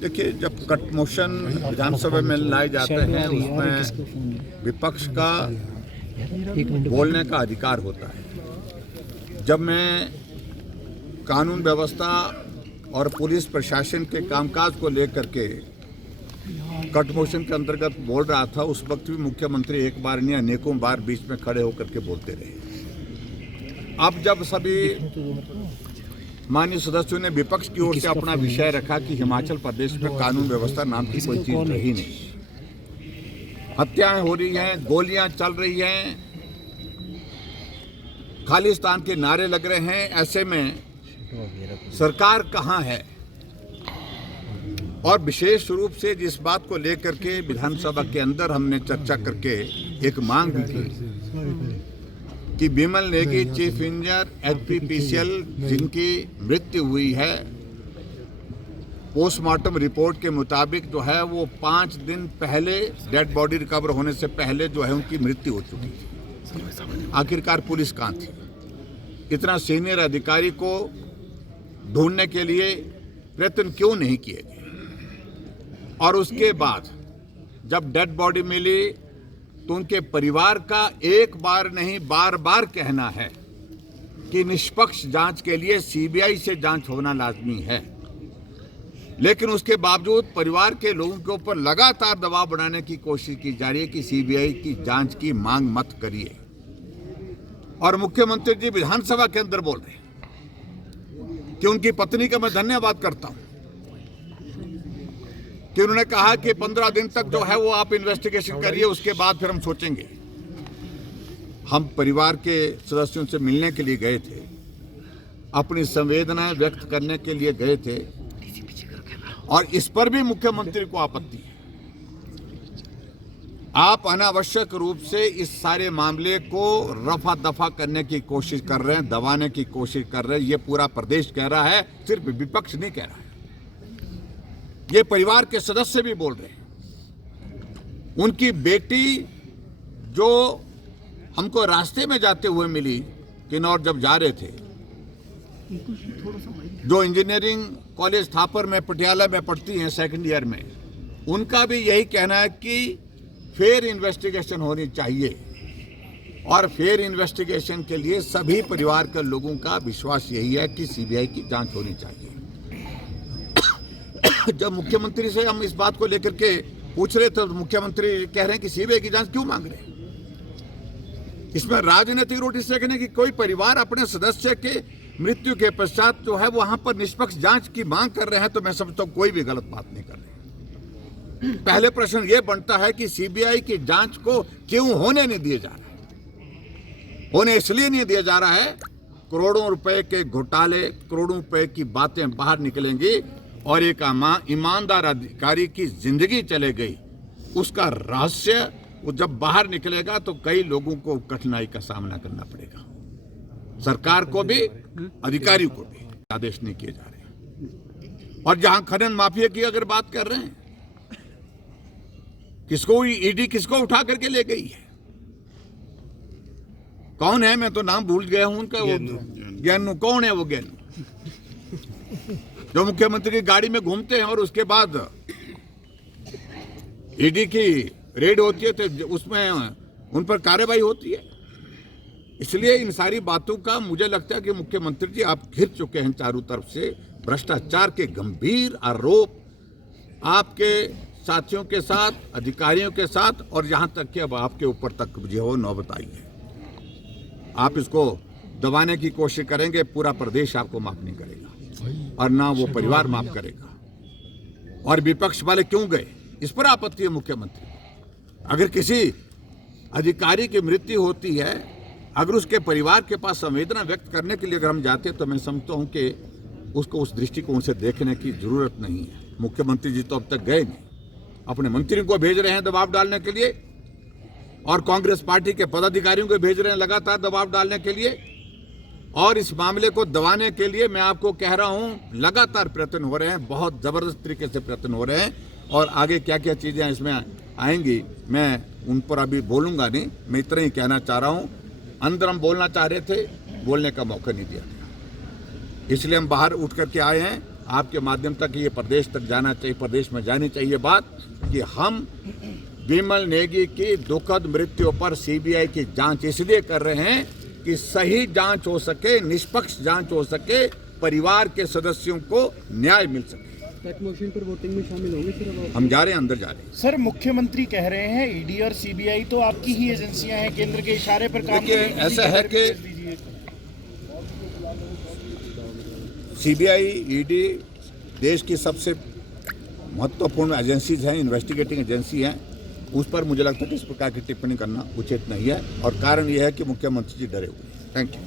देखिए, जब cut motion विधानसभा में लाए जाते हैं उसमें विपक्ष का बोलने का अधिकार होता है। जब मैं कानून व्यवस्था और पुलिस प्रशासन के कामकाज को लेकर के कट मोशन के अंतर्गत बोल रहा था, उस वक्त भी मुख्यमंत्री एक बार नहीं अनेकों बार बीच में खड़े होकर के बोलते रहे। अब जब सभी माननीय सदस्यों ने विपक्ष की ओर से अपना विषय रखा कि हिमाचल प्रदेश में कानून व्यवस्था नाम की कोई चीज रही नहीं, हत्याएं हो रही हैं, गोलियां चल रही हैं, खालिस्तान के नारे लग रहे हैं, ऐसे में सरकार कहां है। और विशेष रूप से जिस बात को लेकर के विधानसभा के अंदर हमने चर्चा करके एक मांग भी की कि बिमल नेगी चीफ इंजीनियर एचपीपीसीएल जिनकी मृत्यु हुई है, पोस्टमार्टम रिपोर्ट के मुताबिक जो है वो 5 दिन पहले डेड बॉडी रिकवर होने से पहले जो है उनकी मृत्यु हो चुकी थी। आखिरकार पुलिस कहाँ थी? इतना सीनियर अधिकारी को ढूंढने के लिए प्रयत्न क्यों नहीं किए गए? और उसके बाद जब डेड बॉडी मिली तो उनके परिवार का एक बार नहीं बार बार कहना है कि निष्पक्ष जांच के लिए सीबीआई से जांच होना लाजमी है, लेकिन उसके बावजूद परिवार के लोगों के ऊपर लगातार दबाव बनाने की कोशिश की जा रही है कि सीबीआई की जांच की मांग मत करिए। और मुख्यमंत्री जी विधानसभा के अंदर बोल रहे हैं कि उनकी पत्नी का मैं धन्यवाद करता हूं कि उन्होंने कहा कि 15 दिन तक जो है वो आप इन्वेस्टिगेशन करिए, उसके बाद फिर हम सोचेंगे। हम परिवार के सदस्यों से मिलने के लिए गए थे, अपनी संवेदनाएं व्यक्त करने के लिए गए थे, और इस पर भी मुख्यमंत्री को आपत्ति है। आप अनावश्यक रूप से इस सारे मामले को रफा दफा करने की कोशिश कर रहे हैं, दबाने की कोशिश कर रहे हैं। ये पूरा प्रदेश कह रहा है, सिर्फ विपक्ष नहीं कह रहा है, ये परिवार के सदस्य भी बोल रहे हैं। उनकी बेटी जो हमको रास्ते में जाते हुए मिली, किन्नौर जब जा रहे थे, जो इंजीनियरिंग कॉलेज थापर में पटियाला में पढ़ती हैं सेकंड ईयर में, उनका भी यही कहना है कि फेयर इन्वेस्टिगेशन होनी चाहिए। और फेयर इन्वेस्टिगेशन के लिए सभी परिवार के लोगों का विश्वास यही है कि सीबीआई की जांच होनी चाहिए। जब मुख्यमंत्री से हम इस बात को लेकर के पूछ रहे थे तो मुख्यमंत्री कह रहे हैं कि सीबीआई की जांच क्यों मांग रहे हैं? इसमें राजनीतिक रोटी सेकने की कोई परिवार अपने सदस्य के मृत्यु के पश्चात जो है वहां पर निष्पक्ष जांच की मांग कर रहे हैं, तो मैं समझता हूं कोई भी गलत बात नहीं कर रहे। पहले प्रश्न यह बनता है कि सीबीआई की जांच को क्यों होने नहीं दिया जा रहा है? होने इसलिए नहीं दिया जा रहा है, करोड़ों रुपए के घोटाले, करोड़ों रुपए की बातें बाहर निकलेंगी और एक ईमानदार अधिकारी की जिंदगी चले गई, उसका रहस्य वो जब बाहर निकलेगा तो कई लोगों को कठिनाई का सामना करना पड़ेगा। सरकार को भी, अधिकारियों को भी आदेश नहीं किए जा रहे। और जहां खनन माफिया की अगर बात कर रहे हैं, किसको ईडी किसको उठा करके ले गई है? कौन है? मैं तो नाम भूल गया हूं उनका। वो ज्ञानू कौन है? वो ज्ञानू जो मुख्यमंत्री की गाड़ी में घूमते हैं और उसके बाद ईडी की रेड होती है तो उसमें उन पर कार्रवाई होती है। इसलिए इन सारी बातों का मुझे लगता है कि मुख्यमंत्री जी आप घिर चुके हैं चारों तरफ से। भ्रष्टाचार के गंभीर आरोप आपके साथियों के साथ, अधिकारियों के साथ, और यहां तक कि अब आपके ऊपर तक जो है नौबत आई है। आप इसको दबाने की कोशिश करेंगे, पूरा प्रदेश आपको माफ नहीं करेगा और ना वो परिवार माफ करेगा। और विपक्ष वाले क्यों गए, इस पर आपत्ति है मुख्यमंत्री। अगर किसी अधिकारी की मृत्यु होती है, अगर उसके परिवार के पास संवेदना व्यक्त करने के लिए अगर हम जाते हैं, तो मैं समझता हूं कि उसको उस दृष्टिकोण से देखने की जरूरत नहीं है। मुख्यमंत्री जी तो अब तक गए नहीं, अपने मंत्रियों को भेज रहे हैं दबाव डालने के लिए, और कांग्रेस पार्टी के पदाधिकारियों को भेज रहे हैं लगातार दबाव डालने के लिए। और इस मामले को दबाने के लिए मैं आपको कह रहा हूं लगातार प्रयत्न हो रहे हैं, बहुत जबरदस्त तरीके से प्रयत्न हो रहे हैं। और आगे क्या क्या चीजें इसमें आएंगी मैं उन पर अभी बोलूंगा नहीं। मैं इतना ही कहना चाह रहा हूं, अंदर हम बोलना चाह रहे थे, बोलने का मौका नहीं दिया गया, इसलिए हम बाहर उठ करके आए हैं आपके माध्यम तक ये प्रदेश तक जाना चाहिए, प्रदेश में जानी चाहिए बात कि हम विमल नेगी की दुखद मृत्यु पर सीबीआई की जांच इसलिए कर रहे हैं कि सही जांच हो सके, निष्पक्ष जांच हो सके, परिवार के सदस्यों को न्याय मिल सके। मोशन पर वोटिंग में शामिल होंगे सर? हम जा रहे हैं, अंदर जा रहे हैं। सर, मुख्यमंत्री कह रहे हैं ईडी और सीबीआई तो आपकी ही एजेंसियां हैं, केंद्र के इशारे पर काम देखिए, करेंगी, ऐसा है कि सीबीआई, ईडी देश की सबसे महत्वपूर्ण एजेंसीज हैं, इन्वेस्टिगेटिंग एजेंसी हैं। उस पर मुझे लगता है कि इस प्रकार की टिप्पणी करना उचित नहीं है और कारण यह है कि मुख्यमंत्री जी डरे हुए हैं। Thank you.